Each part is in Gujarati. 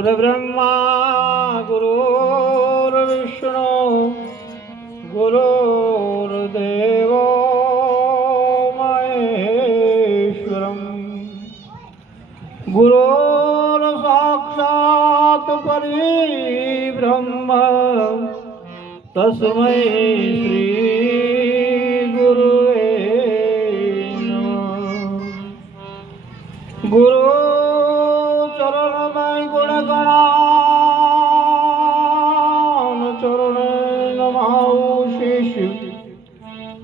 गुरुर्ब्रह्मा गुरुर्विष्णु गुरुर्देवो महेश्वरम् गुरुर्साक्षात् परब्रह्म तस्मै श्री गुरुवे नमः। गुरु चरण में गुण गणान चरण नमाऊ शीश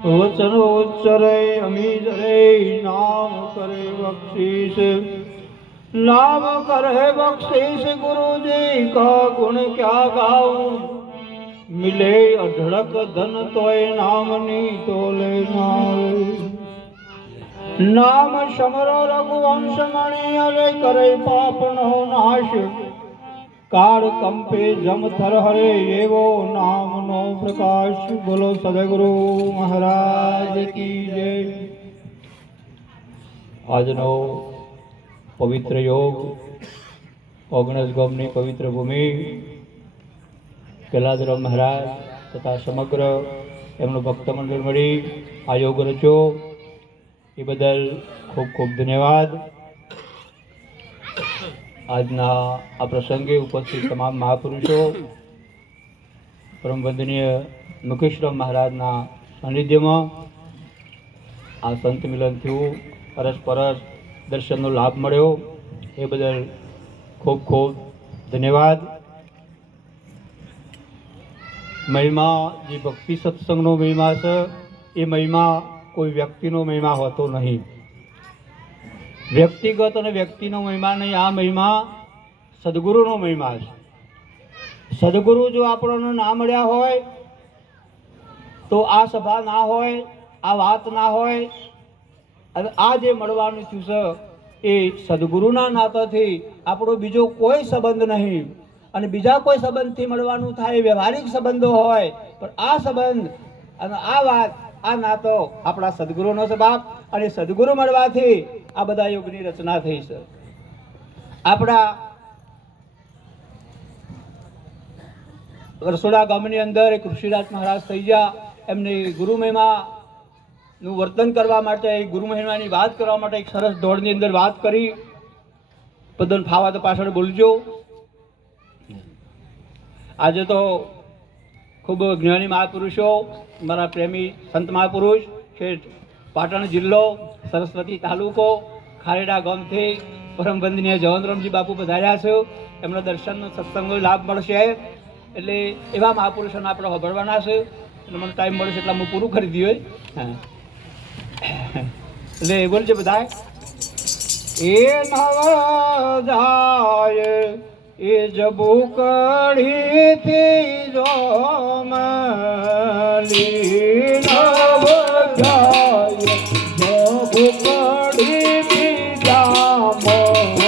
वचन उच्चरे अमीजरे नाम करे बख्शीश नाम करे बख्शीश। गुरु जी का गुण क्या गाऊं मिले अढड़क धन तोय नामनी तोले नावे। नाम समरो रघुवंश मणि अरे करे पाप नो नाश काल कंपे जम थर हरे एवो नाम नो प्रकाश। बोलो सदगुरु महाराज की जय। આજનો પવિત્ર યોગ ઓગણસ ગામની પવિત્ર ભૂમિ ગલાધરામ મહારાજ તથા સમગ્ર એમનું ભક્ત મંડળ મળી આ યોગ રચ્યો એ બદલ ખૂબ ખૂબ ધન્યવાદ। આજના આ પ્રસંગે ઉપસ્થિત તમામ મહાપુરુષો પરમ વંદનીય મુકેશરામ મહારાજના સાનિધ્યમાં આ સંત મિલન થયું, પરસ્પરસ દર્શનનો લાભ મળ્યો એ બદલ ખૂબ ખૂબ ધન્યવાદ। મહિમા જે ભક્તિ સત્સંગનો મહિમા છે એ મહિમા કોઈ વ્યક્તિનો મહિમા હોતો નહીં, વ્યક્તિગત અને વ્યક્તિનો મહિમા નહીં, આ મહિમા સદગુરુનો મહિમા છે। સદગુરુ જો આપણને ના મળ્યા હોય તો આ સભા ના હોય, આ વાત ના હોય અને આ જે મળવાનું થયું છે એ સદગુરુના નાતાથી આપણો બીજો કોઈ સંબંધ નહીં અને બીજા કોઈ સંબંધથી મળવાનું થાય વ્યવહારિક સંબંધો હોય પણ આ સંબંધ અને આ વાત આ નાતો આપણા સદગુરુનો છે બાપ। અને સદગુરુ મળવાથી આ બધા યોગની રચના થઈ છે। આપણા રસોડા ગામની અંદર એક ઋષિરાજ મહારાજ થઈ ગયા, એમની ગુરુ મહિમાનું વર્તન કરવા માટે ગુરુ મહિમાની વાત કરવા માટે એક સરસ દોડની અંદર વાત કરી। બદન ફાવા તો પાછળ બોલજો। આજે તો ખૂબ જ્ઞાની મહાપુરુષો, મારા પ્રેમી સંત મહાપુરુષ શેઠ પાટણ જિલ્લો સરસ્વતી તાલુકો ખારેડા ગામથી પરમ વંદનીય જવનરામજી બાપુ પધાર્યા છે। એમના દર્શનનો સત્સંગનો લાભ મળશે એટલે એવા મહાપુરુષોને આપણે સાંભળવાના છે। એટલે મને ટાઈમ મળશે એટલે હું પૂરું કરી દઈએ। એટલે બોલજો બધા એ નવ જાય એ જબુ કડી થી જો મલી નવ જાય જબુ કડી થી જામલી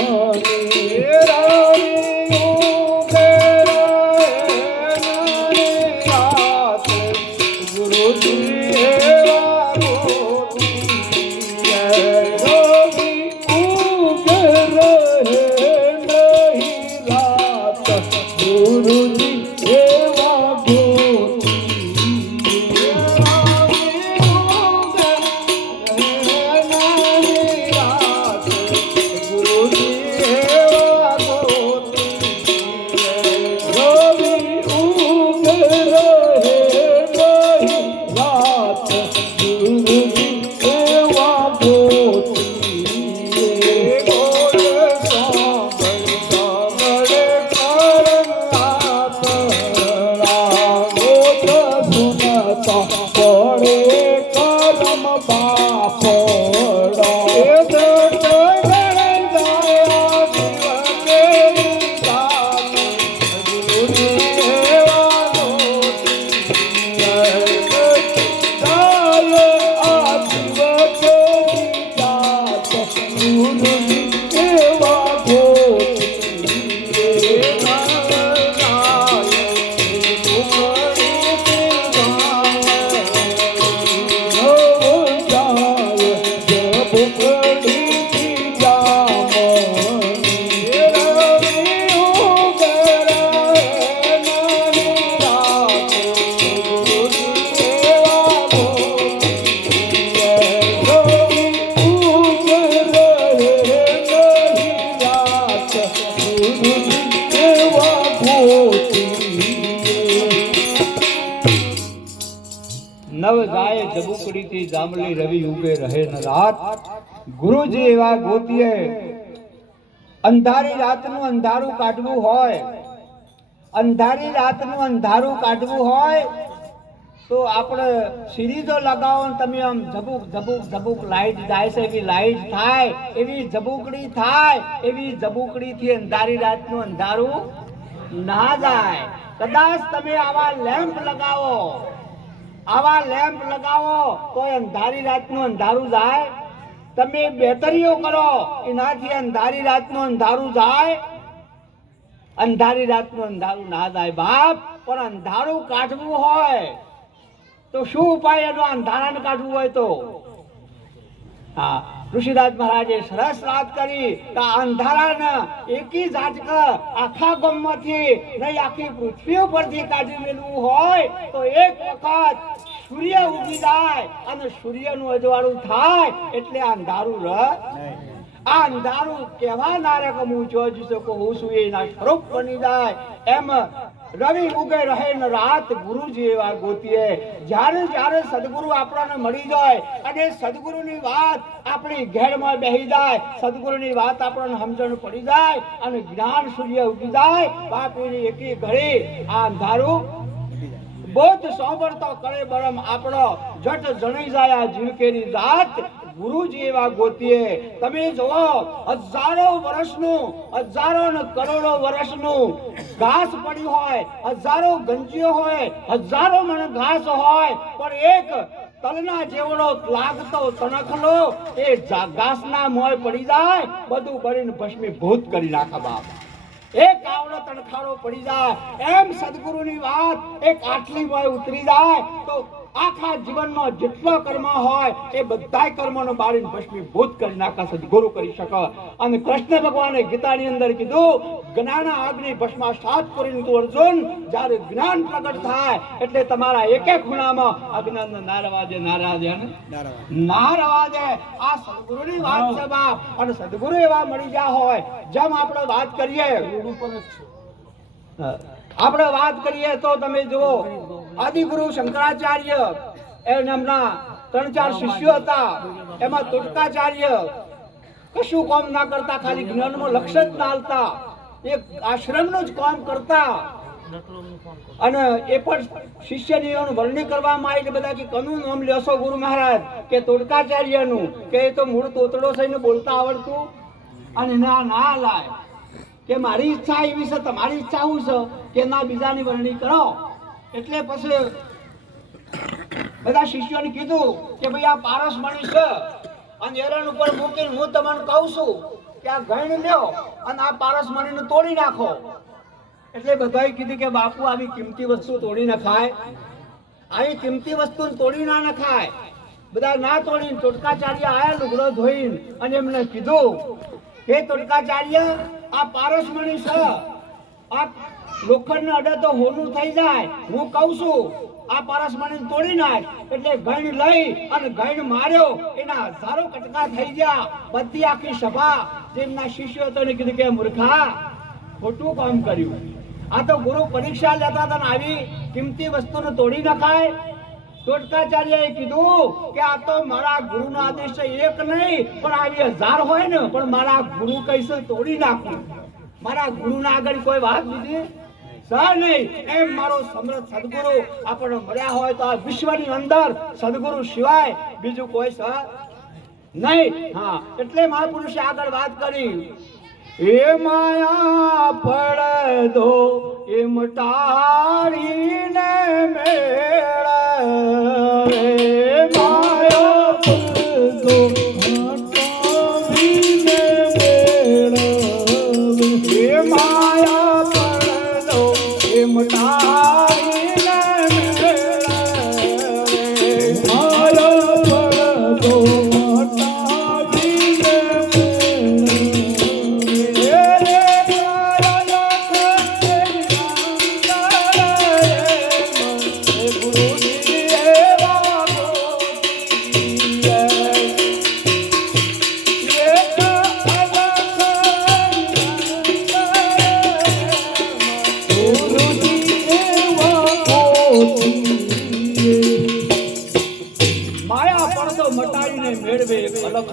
ઉકળીથી જાંબલી રવિ ઉગે રહે ન રાત. ગુરુજી એવા ગોતીએ અંધારી રાતનું અંધારું કાઢવું હોય, અંધારી રાતનું અંધારું કાઢવું હોય તો આપણે સિરીઝો લગાવો ને તમે આમ ઝબુક ઝબુક ઝબુક લાઈટ જાય છે એવી લાઈટ થાય, એવી ઝબુકડી થાય, એવી ઝબુકડીથી અંધારી રાતનું અંધારું ના જાય. કદાચ તમે આવા લેમ્પ લગાવો, આવા લેમ્પ લગાવો તો અંધારી રાતનું અંધારું જાય. તમે બેટરીઓ કરો એનાથી અંધારી રાતનું અંધારું જાય? અંધારી રાતનું અંધારું ના જાય બાપ. પણ અંધારું કાઢવું હોય તો શું ઉપાય એનો? અંધારાને કાઢવું હોય તો હા, ઋષિરાજ મહારાજે સરસ વાત કરી કે અંધારાને એકી ઝાટક આખા ગામમાંથી નહીં આખી પૃથ્વી ઉપરથી કાઢી મેળવું હોય તો એક વખત સૂર્ય ઉગી જાય અને સૂર્યનું અજવાળું થાય એટલે અંધારું રહે. આ અંધારું કેવા નારે કે હું જોઈ શકું, હું છું એના સ્વરૂપ બની જાય. એમ રવિ ઉગે રહે ને રાત. ગુરુજી એવા ગોતીએ. જ્યારે જ્યારે સદગુરુ આપણને મળી જાય અને સદગુરુની વાત આપણી ઘેરમાં બેહી જાય, સદગુરુની વાત આપણને સમજણ પડી જાય અને જ્ઞાન સૂર્ય ઉગી જાય, બાપ એની એકી ઘડી આ અંધારું બોધ સાંભળતો કરે બરમ આપણો જટ જણી જાય આ જીવકેરી જાત. ગુરુજી એવા ગોતીએ. તમે જુઓ હજારો વર્ષનું, હજારો ને કરોડો વર્ષનું ઘાસ પડ્યું હોય, હજારો ગંજીઓ હોય, હજારો મણ ઘાસ હોય, પણ એક તલના જેવડો લાગતો તણખલો એ ઘાસના મોય પડી જાય, બધું બળીને ભસ્મીભૂત કરી નાખે બાપ. એક આવડો તણખાડો પડી જાય. એમ સદગુરુની વાત એક આટલી મોય ઉતરી જાય તો આખા જીવનમાં જેટલો કર્મ હોય એ બધાય કર્મોનો બાળીને ભસ્મીભૂત કરી નાખા સદગુરુ કરી શકે. અને કૃષ્ણ ભગવાને ગીતાની અંદર કીધું, જ્ઞાન અગ્નિ ભસ્માસાત કરીને તું અર્જુન જ્યારે જ્ઞાન પ્રગટ થાય એટલે તમારા એક એક ખૂણામાં અજ્ઞાન ના રવા દે, ના રવા દે, ના રવા દે. આ સદગુરુની વાત છે બાપ. અને સદગુરુ એવા મળી ગયા હોય, જેમ આપણે વાત કરીએ આપણે વાત કરીએ તો તમે જુઓ આદિગુરુ શંકરાચાર્ય એમના 3-4 શિષ્યો હતા. એમાં તોટકાચાર્ય કશું કામ ના કરતા, ખાલી જ્ઞાનમાં લક્ષ્ય જ ના હાલતા, એક આશ્રમનું જ કામ કરતા. અને એ પણ શિષ્યનીઓનું વર્ણન કરવામાં આવી. બધા કે કનું નામ લેશો ગુરુ મહારાજ? કે તોટકાચાર્યનું. કે એ તો મૂળ તોતડો થઈને બોલતા આવડતું અને ના ના લાય. કે મારી ઈચ્છા એવી છે, તમારી ઈચ્છા શું છે? કે ના બીજાની વર્ણની કરો. એટલે પછી બધા શિષ્યોને કીધું કે ભાઈ આ પારસમણી છે અને એરણ ઉપર મૂકીને હું તમને કહું છું કે આ ગણ લ્યો અને આ પારસમણીને તોડી નાખો. એટલે બધાએ કીધું કે બાપુ આવી કિંમતી વસ્તુ તોડી નખાય, આવી કિંમતી વસ્તુ તોડી ના નખાય. બધા ના તોડીને તોટકાચાર્ય આયા લુગડો ધોઈને અને એમને કીધું, હે તોટકાચાર્ય, આ પારસમણી છે, આ લોખંડને અડે તો હોનું થઈ જાય. હું કહું છું આ પારસમણીને તોડી નાખ. એટલે ગણ લઈ અને ગણ માર્યો, એના હજારો કટકા થઈ ગયા. બધી આખી સભા જેમના શિષ્યો હતો ને કીધું કે મૂર્ખા, ખોટું કામ કર્યું. આ તો ગુરુ પરીક્ષા લેતા હતા ને આવી કિંમતી વસ્તુને તોડી નખાય. તોટકાચાર્યએ કીધું કે આ તો મારા ગુરુનો આદેશ છે, એક નહીં પણ આવી 1000 હોય ને પણ મારા ગુરુ કહીશે તોડી નાખું. મારા ગુરુના આગળ કોઈ વાત બીજી સહ નહીં. એમ મારો સમર્થ સદગુરુ આપણને મળ્યા હોય તો આ વિશ્વની અંદર સદગુરુ સિવાય બીજું કોઈ સહ નહીં. હા, એટલે મહાપુરુષે આગળ વાત કરી, એ માયા પડદો એમ ટાળીને મેળવે, માયા પડદો ટાળીને મેળવે, એ માયા પડદો એમ ટાળીને મેળવે, માયા પડદો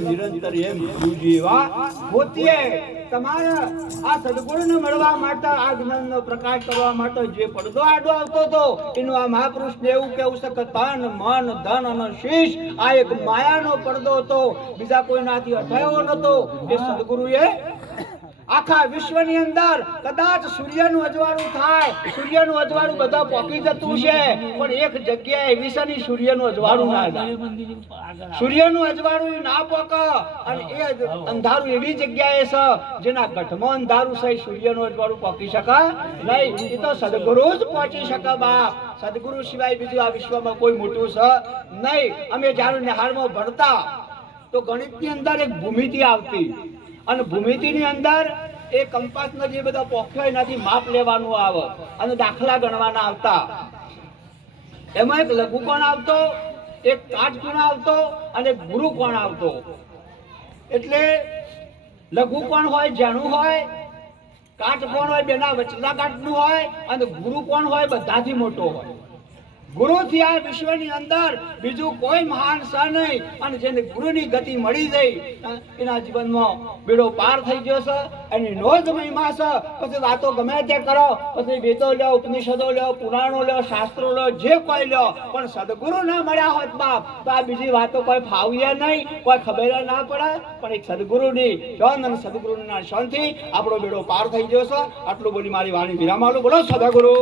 નિરંતર એમ જીવા પોતે તમારે આ સદગુરુને મળવા માટે આ જ્ઞાનનો પ્રકાશ કરવા માટે જે પડદો આડો આવતો હતો એનું આ મહાપુરુષને એવું કેવું છે કે તન મન ધન અને શીશ આ એક માયાનો પડદો હતો, બીજા કોઈનાથી હટાયો નતો. એ સદગુરુએ આખા વિશ્વની અંદર કદાચ સૂર્યનું અજવાળું થાય, સૂર્યનું અજવાળું બધા પોકી જતું છે, પણ એક જગ્યાએ એવી છે ને સૂર્યનું અજવાળું ના થાય, સૂર્યનું અજવાળું ના પોકે. અને એ અંધારું એવી જગ્યાએ છે જેના ગઢમાં અંધારું છે, સૂર્યનું અજવાળું પોકી શકે નહીં. એ તો સદગુરુ જ પહોંચી શકે બાપ. સદગુરુ સિવાય બીજું આ વિશ્વમાં કોઈ મોટું છે નહીં. અમે જ્યારે નિહાળમાં ભણતા તો ગણિતની અંદર એક ભૂમિતિ આવતી, અને ભૂમિતિની અંદર એ કંપાસના જે બધા પોખ્યા એનાથી માપ લેવાનું આવે અને દાખલા ગણવાના આવતા. એમાં એક લઘુકોણ આવતો, એક કાટકોણ આવતો અને એક ગુરુકોણ આવતો. એટલે લઘુકોણ હોય જેનું હોય, કાટકોણ હોય બેના વચલા કાટનું હોય, અને ગુરુકોણ હોય બધાથી મોટો હોય. ગુરુથી આ વિશ્વની અંદર બીજું કોઈ મહાન છે નહીં. અને જેને ગુરુની ગતિ મળી ગઈ એના જીવનમાં બેડો પાર થઈ ગયો છે. એની નો જ મહિમા છે. પછી વાતો ગમે તે કરો, પછી વેદો લો, ઉપનિષદો લો, પુરાણો લો, શાસ્ત્રો લો, જે કોઈ લો, પણ સદગુરુ ના મળ્યા હોત બાપ તો આ બીજી વાતો કોઈ ફાવીએ નહીં, કોઈ ખબર ના પડે. પણ એક સદગુરુની શાન અને સદગુરુના શાનથી આપણો બેડો પાર થઈ ગયો છે. આટલું બોલી મારી વાણી વિરામ આલું. બોલો સદગુરુ.